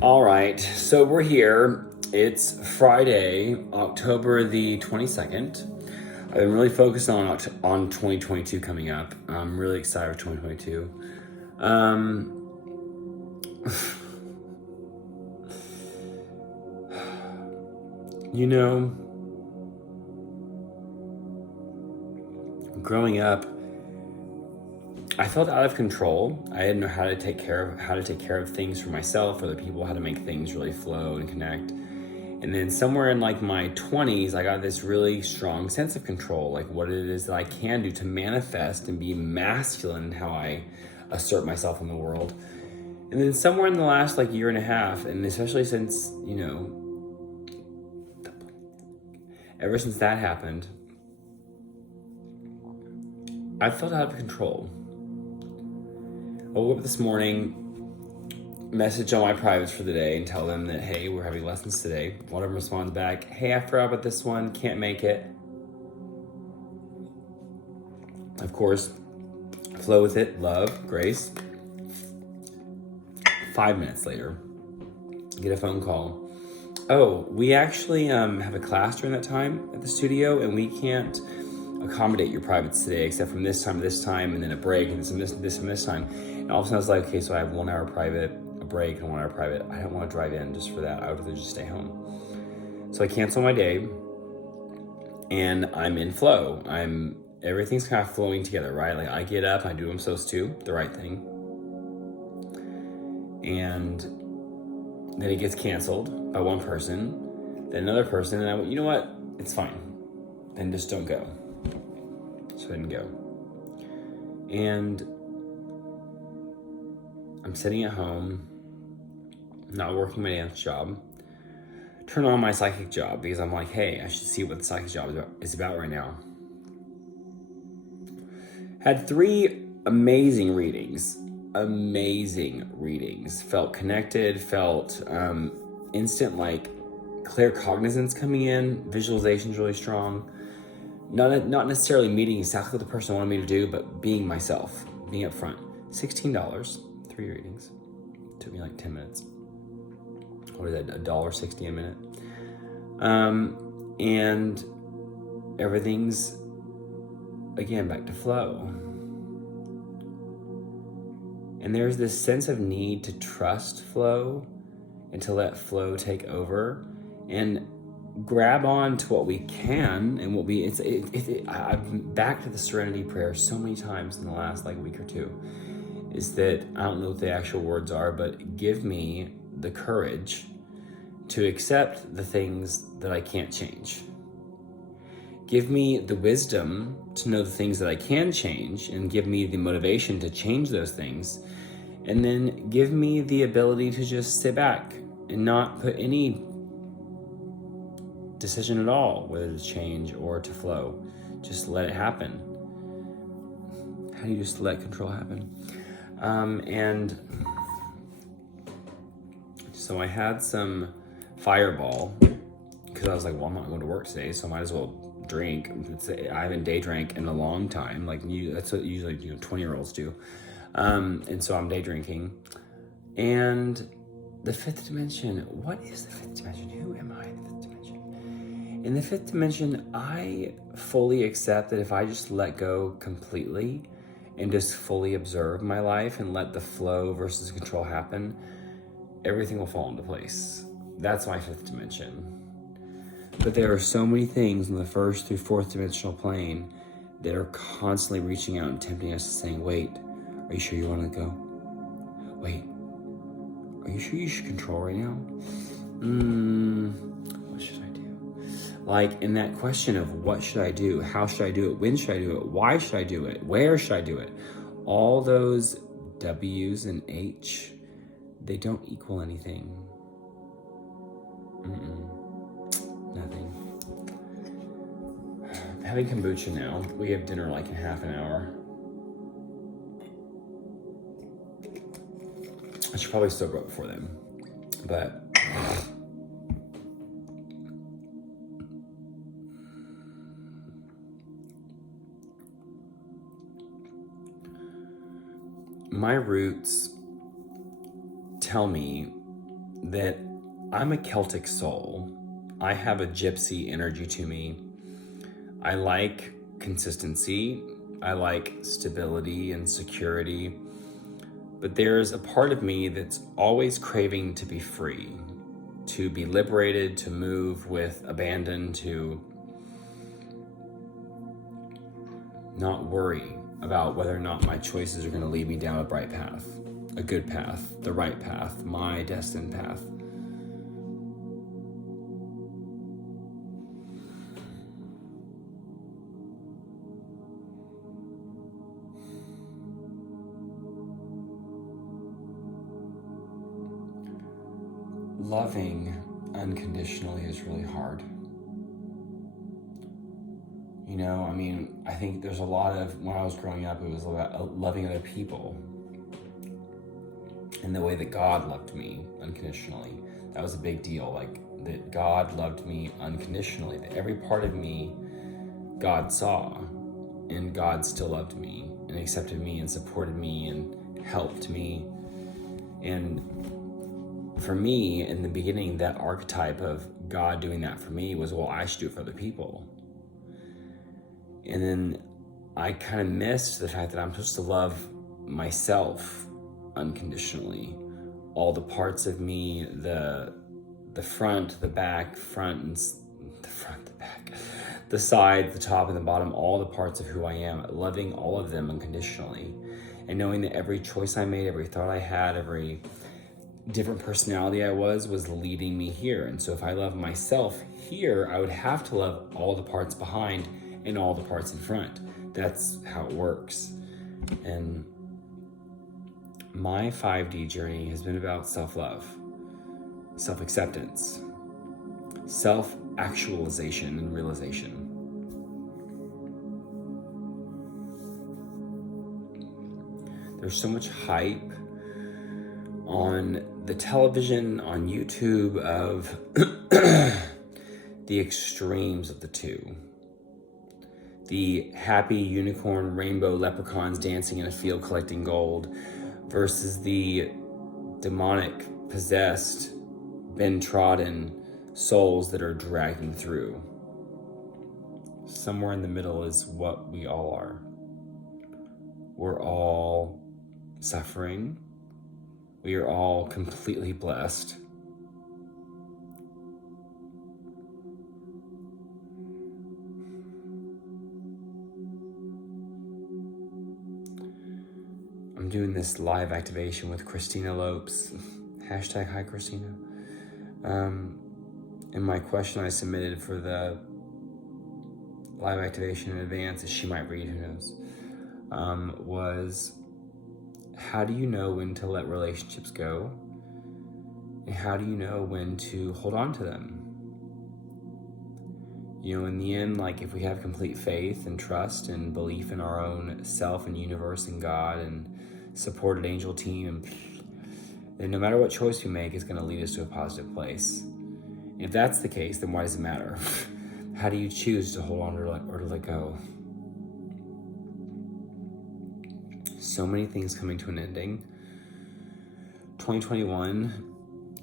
All right, so we're here. It's Friday, October the 22nd. I've been really focused on 2022 coming up. I'm really excited for 2022. You know, growing up, I felt out of control. I didn't know how to take care of things for myself, other people, how to make things really flow and connect. And then somewhere in like my 20s, I got this really strong sense of control, like what it is that I can do to manifest and be masculine in how I assert myself in the world. And then somewhere in the last like year and a half, and especially since, ever since that happened, I felt out of control. I woke up this morning, message all my privates for the day and tell them that, hey, we're having lessons today. One of them responds back, hey, I forgot about this one, can't make it. Of course, flow with it, love, grace. 5 minutes later, get a phone call. Oh, we actually have a class during that time at the studio, and we can't accommodate your privates today except from this time to this time, and then a break, and this from this time. And all of a sudden I was like, okay, so I have 1 hour private, a break, and 1 hour private. I don't want to drive in just for that. I would rather just stay home. So I cancel my day, and I'm in flow. Everything's kind of flowing together, right? Like I get up, I do what I'm supposed to, the right thing. And then it gets canceled by one person, then another person, and I went, you know what? It's fine. Then just don't go. So I didn't go. And I'm sitting at home, not working my dance job, turn on my psychic job because I'm like, hey, I should see what the psychic job is about right now. Had 3 amazing readings. Felt connected, felt instant like clear cognizance coming in, visualization's really strong. Not necessarily meeting exactly what the person wanted me to do, but being myself, being up front. $16, 3 readings. Took me like 10 minutes. What is that, $1.60 a minute? And everything's, again, back to flow. And there's this sense of need to trust flow and to let flow take over and grab on to what we can and what we, I've back to the serenity prayer so many times in the last like week or two, is that, I don't know what the actual words are, but give me the courage to accept the things that I can't change. Give me the wisdom to know the things that I can change, and give me the motivation to change those things. And then give me the ability to just sit back and not put any decision at all, whether to change or to flow. Just let it happen. How do you just let control happen? And so I had some Fireball because I was like, well, I'm not going to work today, so I might as well drink. I haven't day drank in a long time. That's what usually 20-year-olds do. And so I'm day drinking. And the 5th dimension, what is the 5th dimension? Who am I in the 5th dimension? In the 5th dimension, I fully accept that if I just let go completely and just fully observe my life and let the flow versus control happen, everything will fall into place. That's my 5th dimension. But there are so many things in the 1st through 4th dimensional plane that are constantly reaching out and tempting us to saying, wait, are you sure you want to go? Wait, are you sure you should control right now? What should I do? Like in that question of what should I do? How should I do it? When should I do it? Why should I do it? Where should I do it? All those W's and H, they don't equal anything. Nothing. I'm having kombucha now. We have dinner like in half an hour. I should probably sober up before then, but my roots tell me that I'm a Celtic soul. I have a gypsy energy to me. I like consistency. I like stability and security. But there's a part of me that's always craving to be free, to be liberated, to move with abandon, to not worry about whether or not my choices are going to lead me down a bright path, a good path, the right path, my destined path. Loving unconditionally is really hard. You know, I mean, I think there's a lot of, when I was growing up, it was about loving other people and the way that God loved me unconditionally. That was a big deal, like that God loved me unconditionally, that every part of me God saw, and God still loved me and accepted me and supported me and helped me. And for me, in the beginning, that archetype of God doing that for me was, well, I should do it for other people. And then I kind of missed the fact that I'm supposed to love myself unconditionally. All the parts of me, the front, the back, the side, the top, and the bottom, all the parts of who I am, loving all of them unconditionally. And knowing that every choice I made, every thought I had, every different personality I was leading me here. And so if I love myself here, I would have to love all the parts behind and all the parts in front. That's how it works. And my 5D journey has been about self-love, self-acceptance, self-actualization and realization. There's so much hype on the television, on YouTube, of the extremes of the two. The happy unicorn rainbow leprechauns dancing in a field collecting gold versus the demonic, possessed, been-trodden souls that are dragging through. Somewhere in the middle is what we all are. We're all suffering. We are all completely blessed. I'm doing this live activation with Christina Lopes. Hashtag hi Christina. And my question I submitted for the live activation in advance, as she might read, who knows, was, how do you know when to let relationships go? And how do you know when to hold on to them? You know, in the end, like, if we have complete faith and trust and belief in our own self and universe and God and supported angel team, then no matter what choice we make, it's going to lead us to a positive place. And if that's the case, then why does it matter? How do you choose to hold on or to let go? So many things coming to an ending. 2021,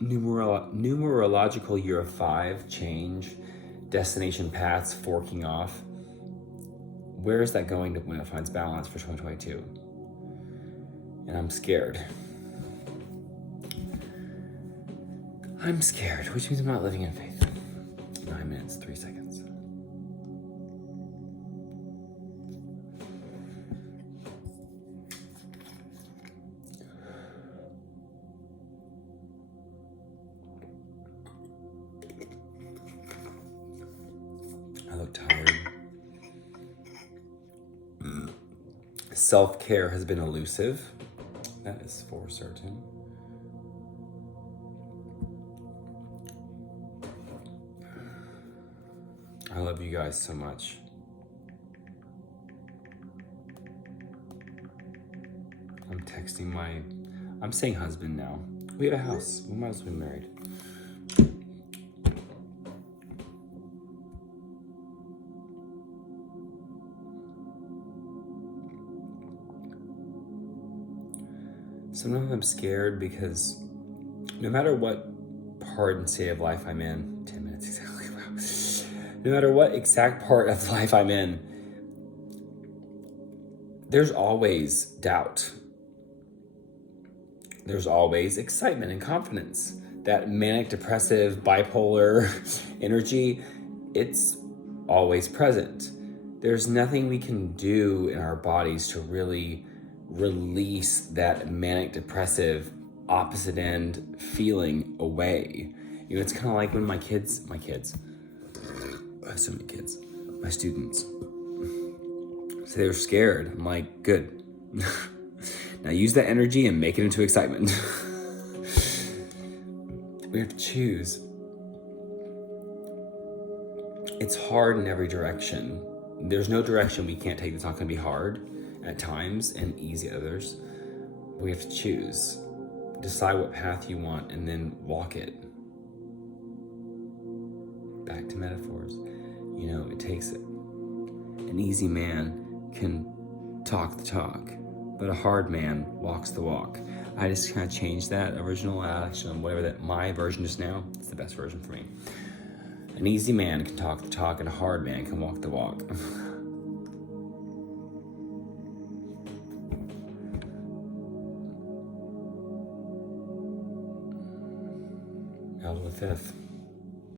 numerological year of 5, change, destination paths forking off. Where is that going to when it finds balance for 2022? And I'm scared. I'm scared, which means I'm not living in faith. 9 minutes, 3 seconds. I look tired. Self-care has been elusive. That is for certain. I love you guys so much. I'm saying husband now. We have a house. We might as well be married. Sometimes I'm scared because no matter what hard and state of life I'm in, 10 minutes exactly, wow. No matter what exact part of life I'm in, there's always doubt. There's always excitement and confidence. That manic, depressive, bipolar energy, it's always present. There's nothing we can do in our bodies to really release that manic, depressive, opposite end feeling away. You know, it's kind of like when my kids, I have so many kids, my students, so they were scared. I'm like, good. Now use that energy and make it into excitement. We have to choose. It's hard in every direction. There's no direction we can't take that's not going to be hard at times and easy at others. We have to choose. Decide what path you want and then walk it. Back to metaphors. You know, it takes an easy man can talk the talk, but a hard man walks the walk. I just kind of changed that original action, whatever that my version is now. It's the best version for me. An easy man can talk the talk, and a hard man can walk the walk. Out of the fifth.